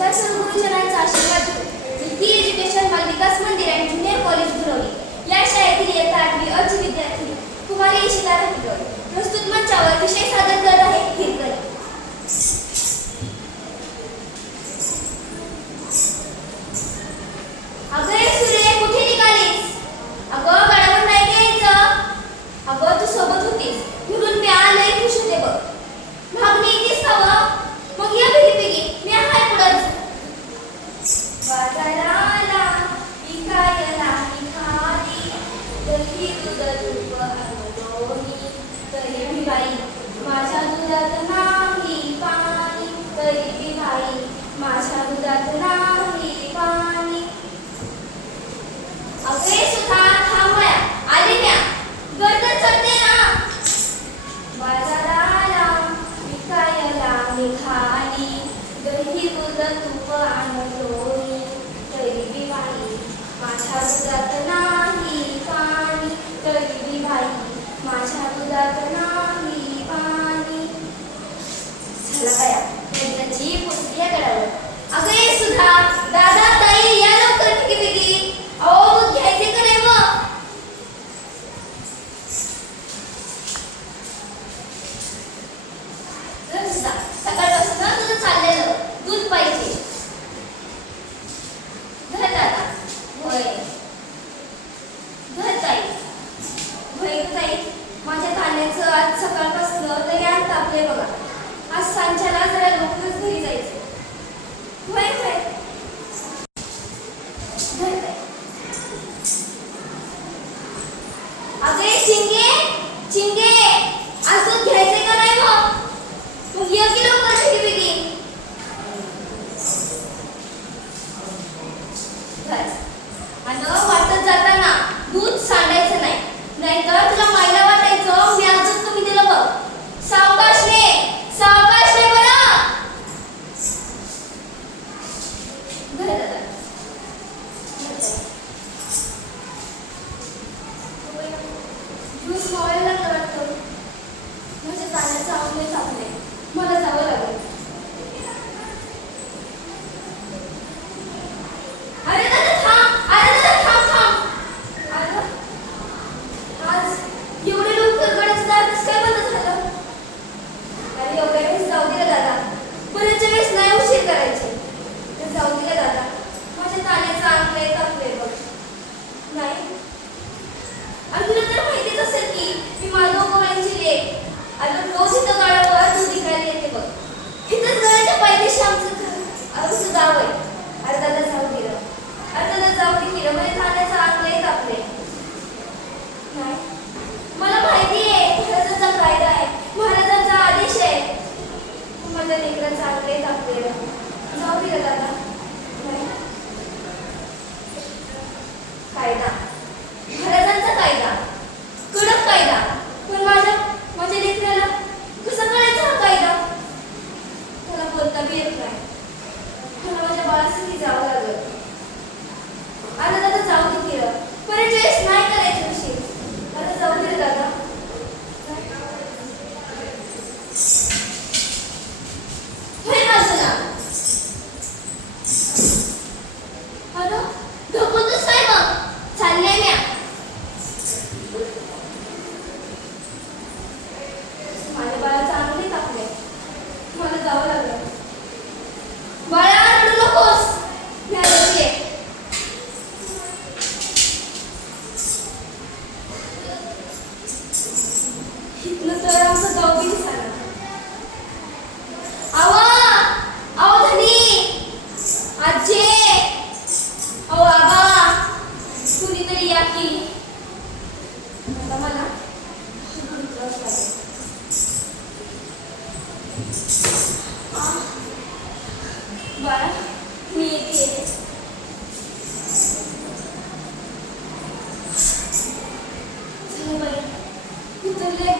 संत सद्गुरुजनांचा आशीर्वाद घेऊन एज्युकेशन माल विकास मंदिर कॉलेज घुरवली या शाळेतील येता आठवी अज विद्यार्थी कुमारी इशिता माझ्या दुधात नाही पाणी तरी बी भाई माझ्या दुधात नाही चिंगे आज दूध घ्यायचे का नाही मग? मग ये की लवकर बेगी बेगी. बस. की आता मला बाळा मी येते येते Thank you.